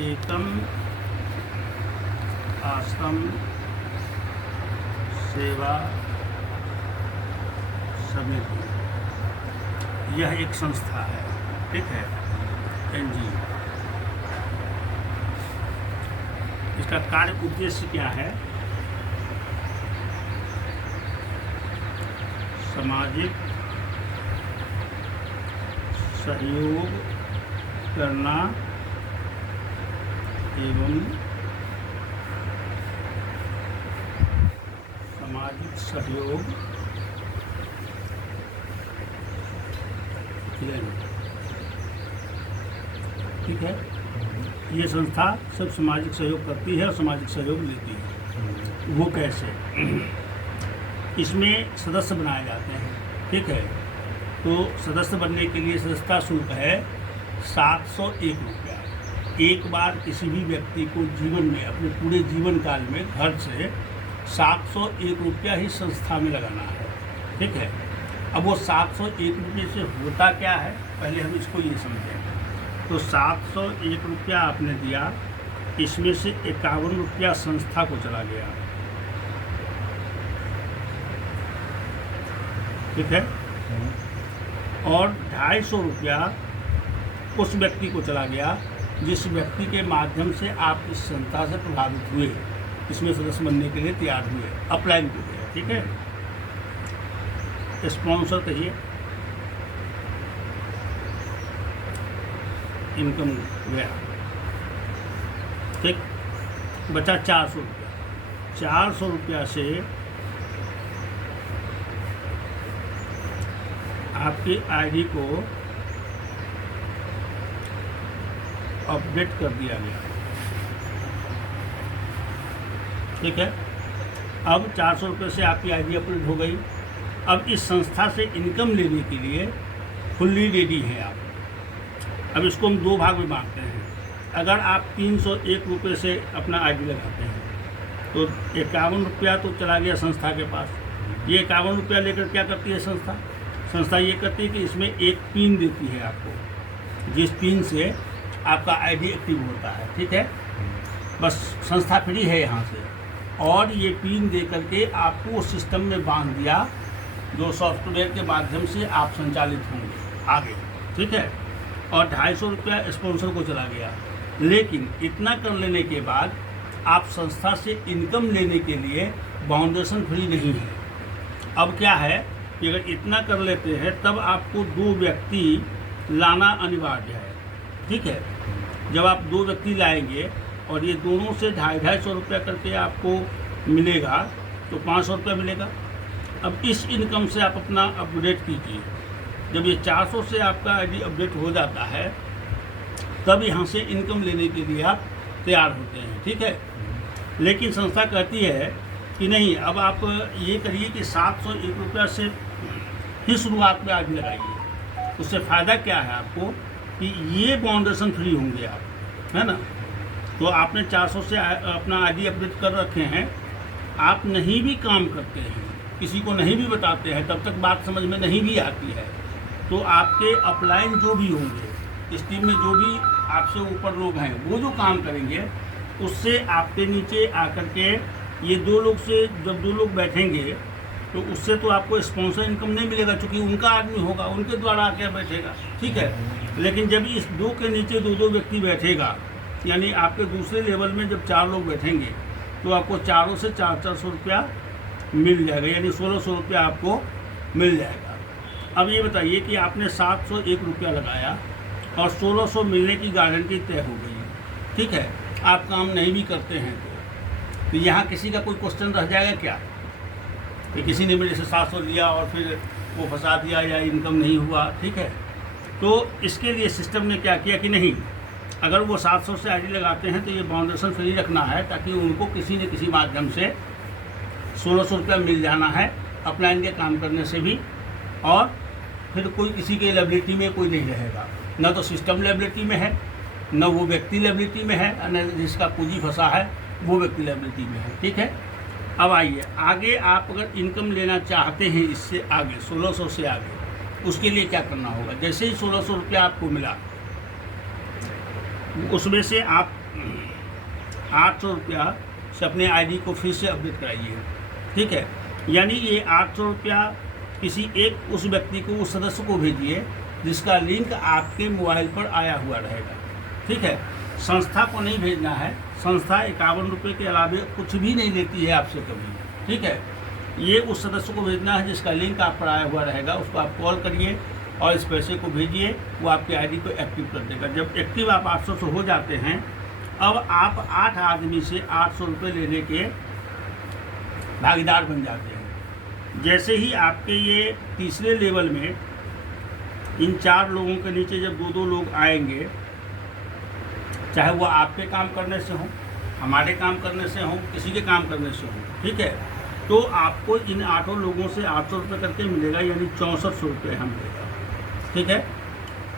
एकम आश्रम सेवा समिति, यह एक संस्था है, ठीक है, NGO। इसका कार्य उद्देश्य क्या है? सामाजिक सहयोग करना एवं सामाजिक सहयोग लेना, ठीक है। ये संस्था सब सामाजिक सहयोग करती है और सामाजिक सहयोग लेती है। वो कैसे? इसमें सदस्य बनाए जाते हैं, ठीक है। तो सदस्य बनने के लिए सदस्यता शुल्क है 701 रुपया। एक बार किसी भी व्यक्ति को जीवन में, अपने पूरे जीवन काल में घर से 701 रुपया ही संस्था में लगाना है, ठीक है। अब वो 701 रुपये से होता क्या है, पहले हम इसको ये समझें। तो 701 रुपया आपने दिया, इसमें से 51 रुपया संस्था को चला गया, ठीक है, और 250 रुपया उस व्यक्ति को चला गया जिस व्यक्ति के माध्यम से आप इस संस्था से प्रभावित हुए, इसमें सदस्य बनने के लिए तैयार हुए, अप्लाइन को गया, ठीक है। स्पॉन्सर कहिए, इनकम गया, ठीक, बचा 400 रुपया। 400 रुपया से आपकी आईडी को अपडेट कर दिया गया, ठीक है। अब 400 रुपये से आपकी आईडी अपडेट हो गई। अब इस संस्था से इनकम लेने के लिए फुल्ली रेडी हैं आप। अब इसको हम दो भाग में बांटते हैं। अगर आप 301 रुपये से अपना आईडी लगाते हैं तो 51 रुपया तो चला गया संस्था के पास। ये 51 रुपया लेकर क्या करती है संस्था? संस्था ये करती है कि इसमें एक पिन देती है आपको, जिस पिन से आपका आईडी एक्टिव होता है, ठीक है। बस संस्था फ्री है यहाँ से, और ये पिन दे करके आपको सिस्टम में बांध दिया, जो सॉफ्टवेयर के माध्यम से आप संचालित होंगे आगे, ठीक है। और 250 रुपया स्पॉन्सर को चला गया। लेकिन इतना कर लेने के बाद आप संस्था से इनकम लेने के लिए फाउंडेशन फ्री नहीं है। अब क्या है कि अगर इतना कर लेते हैं तब आपको 2 व्यक्ति लाना अनिवार्य है, ठीक है। जब आप 2 व्यक्ति लाएंगे और ये दोनों से 250 रुपया करके आपको मिलेगा तो 500 रुपया मिलेगा। अब इस इनकम से आप अपना अपडेट कीजिए। जब ये 400 से आपका आईडी अपडेट हो जाता है तब यहाँ से इनकम लेने के लिए आप तैयार होते हैं, ठीक है। लेकिन संस्था कहती है कि नहीं, अब आप ये करिए कि 701 रुपया से ही शुरुआत में आईडी लगाइए। उससे फ़ायदा क्या है आपको कि ये फाउंडेशन फ्री होंगे आप, है ना। तो आपने 400 से अपना आईडी अपडेट कर रखे हैं, आप नहीं भी काम करते हैं, किसी को नहीं भी बताते हैं, तब तक बात समझ में नहीं भी आती है, तो आपके अपलाइन जो भी होंगे, इस टीम में जो भी आपसे ऊपर लोग हैं, वो जो काम करेंगे उससे आपके नीचे आकर के ये 2 लोग से, जब 2 लोग बैठेंगे तो उससे तो आपको स्पॉन्सर इनकम नहीं मिलेगा, क्योंकि उनका आदमी होगा, उनके द्वारा आके बैठेगा, ठीक है। लेकिन जब इस 2 के नीचे 2 व्यक्ति बैठेगा, यानी आपके दूसरे लेवल में जब 4 लोग बैठेंगे तो आपको चारों से 400 रुपया मिल जाएगा, यानी 1600 रुपया आपको मिल जाएगा। अब ये बताइए कि आपने 701 रुपया लगाया और 1600 मिलने की गारंटी तय हो गई, ठीक है। आप काम नहीं भी करते हैं तो यहाँ किसी का कोई क्वेश्चन रह जाएगा क्या कि किसी ने मेरे से 700 लिया और फिर वो फंसा दिया या इनकम नहीं हुआ, ठीक है। तो इसके लिए सिस्टम ने क्या किया कि नहीं, अगर वो 700 से आईडी लगाते हैं तो ये फाउंडेशन फ्री रखना है, ताकि उनको किसी न किसी माध्यम से 1600 रुपया मिल जाना है अपलाइन के काम करने से भी, और फिर कोई किसी के लायबिलिटी में कोई नहीं रहेगा, न तो सिस्टम लायबिलिटी में है, न वो व्यक्ति लायबिलिटी में है, न जिसका पूंजी फंसा है वो व्यक्ति लायबिलिटी में है, ठीक है। अब आइए आगे, आप अगर इनकम लेना चाहते हैं इससे आगे 1600 से आगे, उसके लिए क्या करना होगा। जैसे ही 1600 रुपया आपको मिला, उसमें से आप 800 रुपया से अपने आईडी को फिर से अपडेट कराइए। ठीक है, यानी ये 800 रुपया किसी एक उस व्यक्ति को, उस सदस्य को भेजिए जिसका लिंक आपके मोबाइल पर आया हुआ रहेगा। ठीक है, संस्था को नहीं भेजना है। संस्था 51 रुपये के अलावे कुछ भी नहीं लेती है आपसे कभी। ठीक है, ये उस सदस्य को भेजना है जिसका लिंक आप पर आया हुआ रहेगा। उसको आप कॉल करिए और इस पैसे को भेजिए, वो आपकी आईडी को एक्टिव कर देगा। जब एक्टिव आप 800 से हो जाते हैं, अब आप 8 आदमी से 800 रुपये लेने के भागीदार बन जाते हैं। जैसे ही आपके ये तीसरे लेवल में इन 4 लोगों के नीचे जब 2-2 लोग आएंगे, चाहे वो आपके काम करने से हो, हमारे काम करने से हो, किसी के काम करने से हो, ठीक है, तो आपको इन 8 लोगों से 800 रुपये करके मिलेगा, यानी 6400 रुपये हम मिलेगा। ठीक है,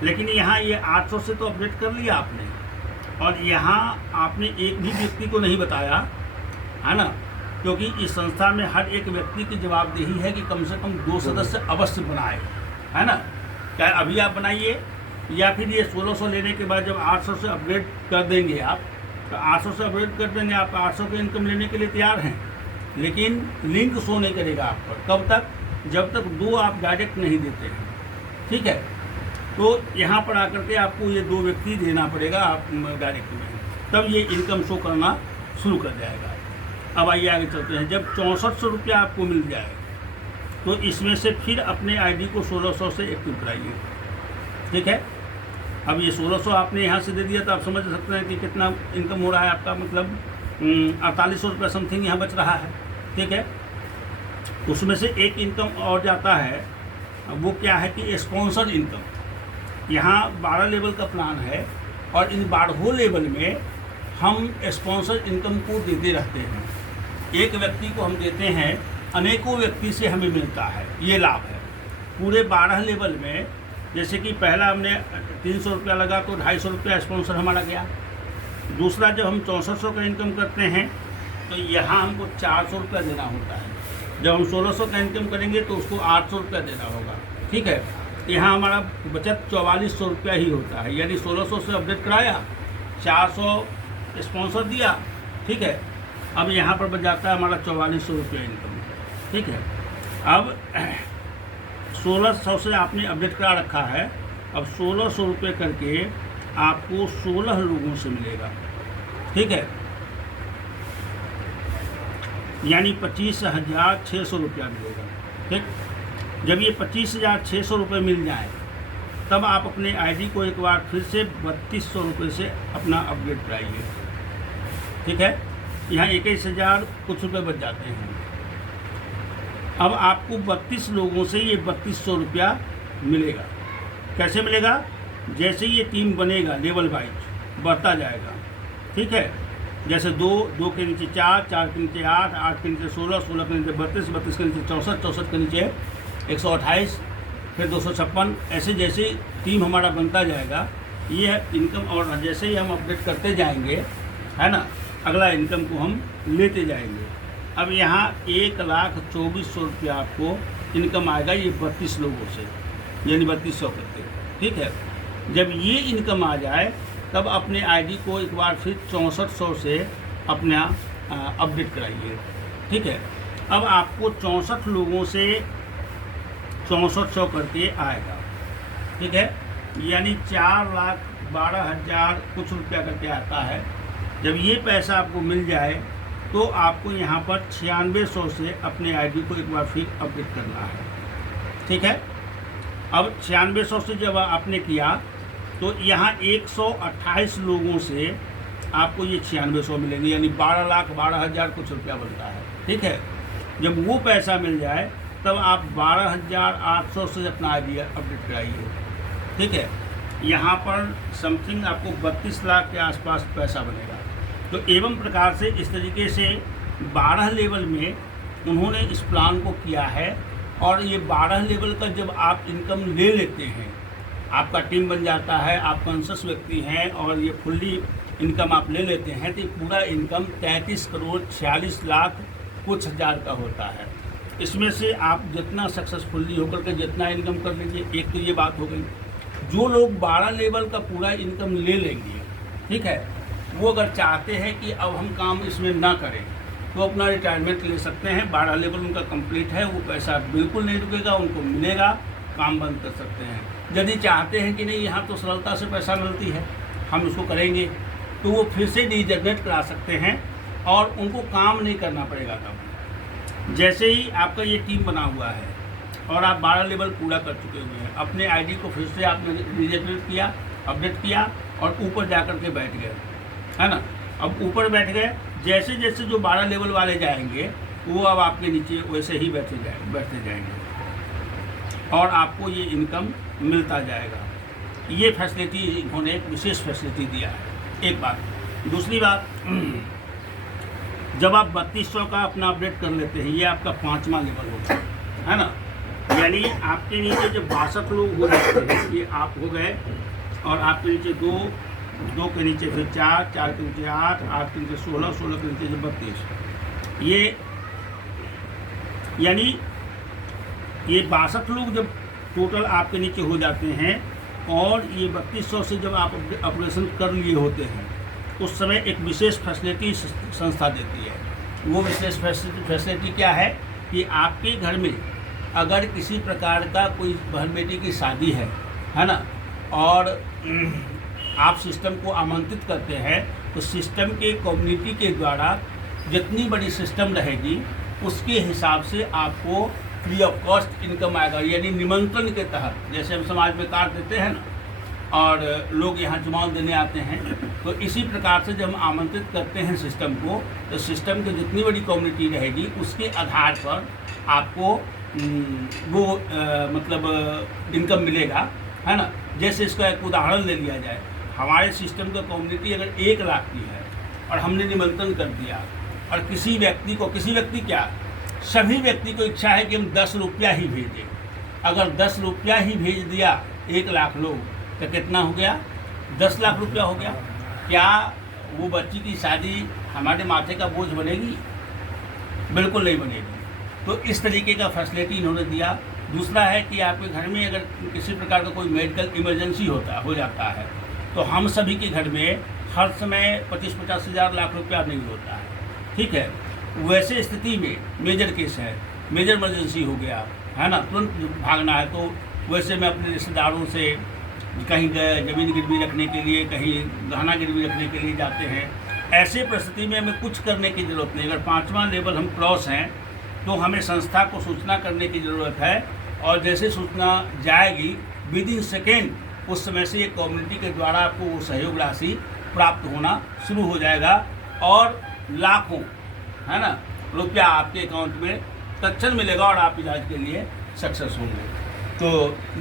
लेकिन यहाँ ये 800 से तो अपडेट कर लिया आपने, और यहाँ आपने एक भी व्यक्ति को नहीं बताया, है ना, क्योंकि इस संस्था में हर एक व्यक्ति की जवाबदेही है कि कम से कम 2 सदस्य अवश्य बनाए, है ना। क्या अभी आप बनाइए, या फिर ये 1600 लेने के बाद जब 800 से अपग्रेड कर देंगे आप, तो 800 से अपग्रेड कर देंगे, आप 800 की इनकम लेने के लिए तैयार हैं, लेकिन लिंक शो नहीं करेगा आप पर। कब तक? जब तक 2 आप डायरेक्ट नहीं देते हैं। ठीक है, तो यहाँ पर आकर के आपको ये 2 व्यक्ति देना पड़ेगा आप डायरेक्ट में, तब ये इनकम शो करना शुरू कर जाएगा। अब आइए आगे चलते हैं। जब 6400 रुपया आपको मिल जाए, तो इसमें से फिर अपने आईडी को 1600 से एक्टिव कराइए। ठीक है, अब ये 1600 आपने यहाँ से दे दिया, तो आप समझ सकते हैं कि कितना इनकम हो रहा है आपका, मतलब 4800 रुपये समथिंग यहाँ बच रहा है। ठीक है, उसमें से एक इनकम और जाता है, वो क्या है कि स्पॉन्सर्ड इनकम। यहाँ 12 लेवल का प्लान है, और इन 12 लेवल में हम स्पॉन्सर्ड इनकम को देते रहते हैं। एक व्यक्ति को हम देते हैं, अनेकों व्यक्ति से हमें मिलता है, ये लाभ है। पूरे 12 लेवल में, जैसे कि पहला हमने 300 रुपया लगा तो 250 रुपया स्पॉन्सर हमारा गया। दूसरा जब हम 6400 का इनकम करते हैं, तो यहाँ हमको 400 रुपया देना होता है। जब हम 1600 का इनकम करेंगे तो उसको 800 रुपया देना होगा। ठीक है, यहाँ हमारा बचत 4400 रुपया ही होता है, यानी 1600 से अपडेट कराया, 400 स्पॉन्सर दिया। ठीक है, अब यहाँ पर बच जाता है हमारा 4400 रुपया इनकम। ठीक है, अब 1600 से आपने अपडेट करा रखा है, अब 1600 रुपये करके आपको 16 लोगों से मिलेगा। ठीक है, यानी 25,600 रुपया मिलेगा। ठीक, जब ये 25,600 रुपये मिल जाए, तब आप अपने आईडी को एक बार फिर से 3200 रुपये से अपना अपग्रेड कराइए। ठीक है, यहाँ 21,000 कुछ रुपये बच जाते हैं। अब आपको 32 लोगों से ये 3200 रुपया मिलेगा। कैसे मिलेगा? जैसे ये टीम बनेगा, लेवल वाइज बढ़ता जाएगा। ठीक है, जैसे 2 के नीचे 4, 4 के नीचे 8, 8 के नीचे 16, 16 के नीचे 32, 32 के नीचे 64, 64 के नीचे 128, फिर 256, ऐसे जैसे टीम हमारा बनता जाएगा, ये इनकम, और जैसे ही हम अपडेट करते जाएंगे, है ना, अगला इनकम को हम लेते जाएंगे। अब यहाँ 1,24,00,000 रुपया आपको इनकम आएगा, ये 32 लोगों से, यानी 3200 करके। ठीक है, जब ये इनकम आ जाए, तब अपने आईडी को एक बार फिर 6400 से अपना अपडेट कराइए। ठीक है, अब आपको 64 लोगों से 6400 करके आएगा। ठीक है, यानी 4,12,000 कुछ रुपया करके आता है। जब ये पैसा आपको मिल जाए, तो आपको यहाँ पर 9600 से अपने आईडी को एक बार फिर अपडेट करना है। ठीक है, अब 9600 से जब आपने किया, तो यहाँ 128 लोगों से आपको ये 9600 मिलेंगे, यानी 12,12,000 कुछ रुपया बनता है। ठीक है, जब वो पैसा मिल जाए, तब आप 12,800 से अपना आईडी अपडेट कराइए। ठीक है, यहाँ पर समथिंग आपको 32 लाख के आसपास पैसा बनेगा। तो एवं प्रकार से इस तरीके से 12 लेवल में उन्होंने इस प्लान को किया है, और ये 12 लेवल का जब आप इनकम ले लेते हैं, आपका टीम बन जाता है, आप कॉन्शियस व्यक्ति हैं, और ये फुल्ली इनकम आप ले लेते हैं, तो पूरा इनकम 33,46,00,000 कुछ हज़ार का होता है। इसमें से आप जितना सक्सेसफुली होकर के जितना इनकम कर लीजिए, एक तो ये बात हो गई। जो लोग 12 लेवल का पूरा इनकम ले लेंगे, ठीक है, वो अगर चाहते हैं कि अब हम काम इसमें ना करें तो अपना रिटायरमेंट ले सकते हैं। 12 लेवल उनका कंप्लीट है, वो पैसा बिल्कुल नहीं रुकेगा, उनको मिलेगा, काम बंद कर सकते हैं। यदि चाहते हैं कि नहीं यहाँ तो सरलता से पैसा मिलती है, हम इसको करेंगे, तो वो फिर से रीजनरेट करा सकते हैं और उनको काम नहीं करना पड़ेगा। तब जैसे ही आपका ये टीम बना हुआ है और आप 12 लेवल पूरा कर चुके हुए हैं, अपने आईडी को फिर से आपने रीजनरेट किया, अपडेट किया और ऊपर जा कर के बैठ गए, है ना। अब ऊपर बैठ गए, जैसे जैसे जो 12 लेवल वाले जाएंगे वो अब आपके नीचे वैसे ही बैठते जाएंगे और आपको ये इनकम मिलता जाएगा। ये फैसिलिटी इन्होंने एक विशेष फैसिलिटी दिया है, एक बात। दूसरी बात, जब आप 3200 का अपना अपडेट कर लेते हैं, ये आपका 5वां लेवल होता है ना, यानी आपके नीचे जब 62 लोग हो जाते हैं, ये आप हो गए और आपके नीचे 2 के नीचे फिर 4 के नीचे 8 के नीचे 16 के नीचे 32, ये यानी ये 62 लोग जब टोटल आपके नीचे हो जाते हैं और ये 3200 से जब आप ऑपरेशन कर लिए होते हैं, उस समय एक विशेष फैसिलिटी संस्था देती है। वो विशेष फैसिलिटी क्या है कि आपके घर में अगर किसी प्रकार का कोई बहन बेटी की शादी है ना, और आप सिस्टम को आमंत्रित करते हैं, तो सिस्टम के कम्युनिटी के द्वारा जितनी बड़ी सिस्टम रहेगी उसके हिसाब से आपको फ्री ऑफ कॉस्ट इनकम आएगा। यानी निमंत्रण के तहत, जैसे हम समाज में कार्ड देते हैं ना और लोग यहाँ चुनाव देने आते हैं, तो इसी प्रकार से जब हम आमंत्रित करते हैं सिस्टम को, तो सिस्टम की जितनी बड़ी कम्युनिटी रहेगी उसके आधार पर आपको वो मतलब इनकम मिलेगा, है ना। जैसे इसका एक उदाहरण ले लिया जाए, हमारे सिस्टम का कम्युनिटी अगर 1 लाख की है और हमने निमंत्रण कर दिया और किसी व्यक्ति क्या, सभी व्यक्ति को इच्छा है कि हम 10 रुपया ही भेजें, अगर 10 रुपया ही भेज दिया 1 लाख लोग, तो कितना हो गया? 10 लाख रुपया हो गया। क्या वो बच्ची की शादी हमारे माथे का बोझ बनेगी? बिल्कुल नहीं बनेगी। तो इस तरीके का फैसिलिटी इन्होंने दिया। दूसरा है कि आपके घर में अगर किसी प्रकार का कोई मेडिकल इमरजेंसी हो जाता है, तो हम सभी के घर में हर समय 25-50 हज़ार लाख रुपया नहीं होता है, ठीक है। वैसे स्थिति में मेजर केस है, मेजर इमरजेंसी हो गया, है ना, तुरंत भागना है, तो वैसे में अपने रिश्तेदारों से कहीं ज़मीन गिरवी रखने के लिए, कहीं गहना गिरवी रखने के लिए जाते हैं। ऐसे परिस्थिति में हमें कुछ करने की ज़रूरत नहीं। अगर 5वां लेवल हम क्रॉस हैं तो हमें संस्था को सूचना करने की ज़रूरत है, और जैसे सूचना जाएगी विदिन सेकेंड उस समय से ये कम्युनिटी के द्वारा आपको वो सहयोग राशि प्राप्त होना शुरू हो जाएगा और लाखों, है ना, रुपया आपके अकाउंट में तत्क्षण मिलेगा और आप इलाज के लिए सक्सेस होंगे। तो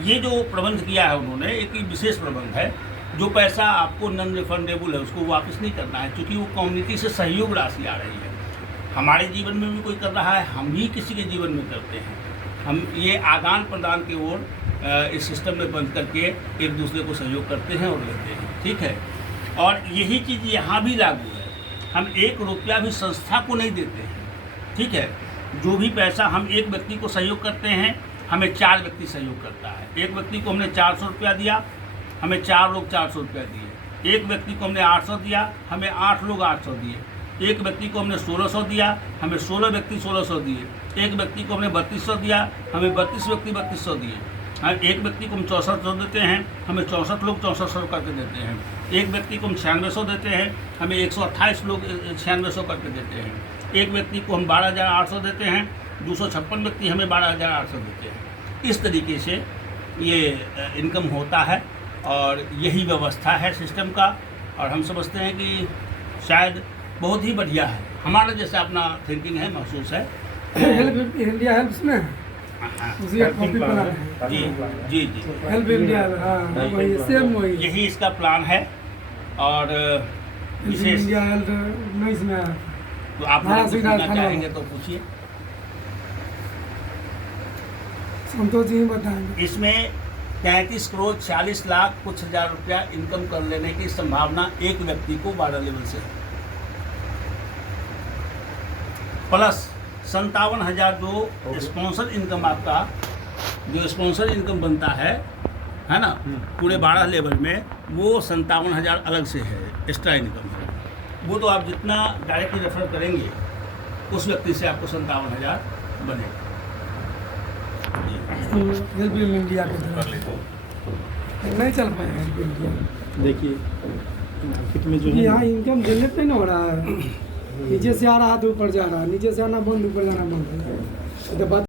ये जो प्रबंध किया है उन्होंने, एक विशेष प्रबंध है। जो पैसा आपको नॉन रिफंडेबल है उसको वापस नहीं करना है, क्योंकि वो कम्युनिटी से सहयोग राशि आ रही है। हमारे जीवन में भी कोई कर रहा है, हम भी किसी के जीवन में करते हैं। हम ये आदान प्रदान की ओर इस सिस्टम में बंद करके एक दूसरे को सहयोग करते हैं और लेते हैं, ठीक है। और यही चीज़ यहाँ भी लागू है। हम 1 रुपया भी संस्था को नहीं देते हैं, ठीक है। जो भी पैसा हम एक व्यक्ति को सहयोग करते हैं, हमें 4 व्यक्ति सहयोग करता है। एक व्यक्ति को हमने 400 रुपया दिया, हमें 4 लोग 400 रुपया दिए। एक व्यक्ति को हमने 800 दिया, हमें 8 लोग 800 दिए। एक व्यक्ति को हमने 1600 दिया, हमें 16 व्यक्ति 1600 दिए। एक व्यक्ति को हमने 3200 दिया, हमें 32 व्यक्ति 3200 दिए। एक व्यक्ति को हम 6400 देते हैं, हमें 64 लोग 6400 करके देते हैं। एक व्यक्ति को हम 9600 देते हैं, हमें 128 लोग 9600 करके देते हैं। एक व्यक्ति को हम 12800 देते हैं, 256 व्यक्ति हमें 12800 देते हैं। इस तरीके से ये इनकम होता है और यही व्यवस्था है सिस्टम का। और हम समझते हैं कि शायद बहुत ही बढ़िया है, हमारा जैसा अपना थिंकिंग है, महसूस है। हेल्प इंडिया हेल्प में उसी कॉपी बना रहे हैं। जी हेल्प इंडिया, हाँ वही सेम वही, यही इसका प्लान है। और विशेष इंडिया हेल्प 19 में आया। तो आप पूछना चाहेंगे तो पूछिए। संतोष जी बताएंगे। इसमें 33 करोड़ 40 लाख कुछ हज़ार रुपया इनकम कर लेने की संभावना एक व्यक्ति को 12 लेवल से है, प्लस 57,000 जो स्पॉन्सर इनकम, आपका जो स्पॉन्सर इनकम बनता है ना, पूरे 12 लेवल में, वो 57,000 अलग से है। एक्स्ट्रा इनकम है। वो तो आप जितना डायरेक्टली रेफर करेंगे उस व्यक्ति से आपको 57,000 बनेगा। हेल्प इन इंडिया के तरफ नहीं चल पाएगा हेल्प इंडिया। देखिए मार्केट में जो क्योंकि है यहाँ इनकम जनरेट नहीं ना हो रहा है, नीचे से आ रहा है तो ऊपर जा रहा है, नीचे से आना बंद, ऊपर जाना बंद है। तो बात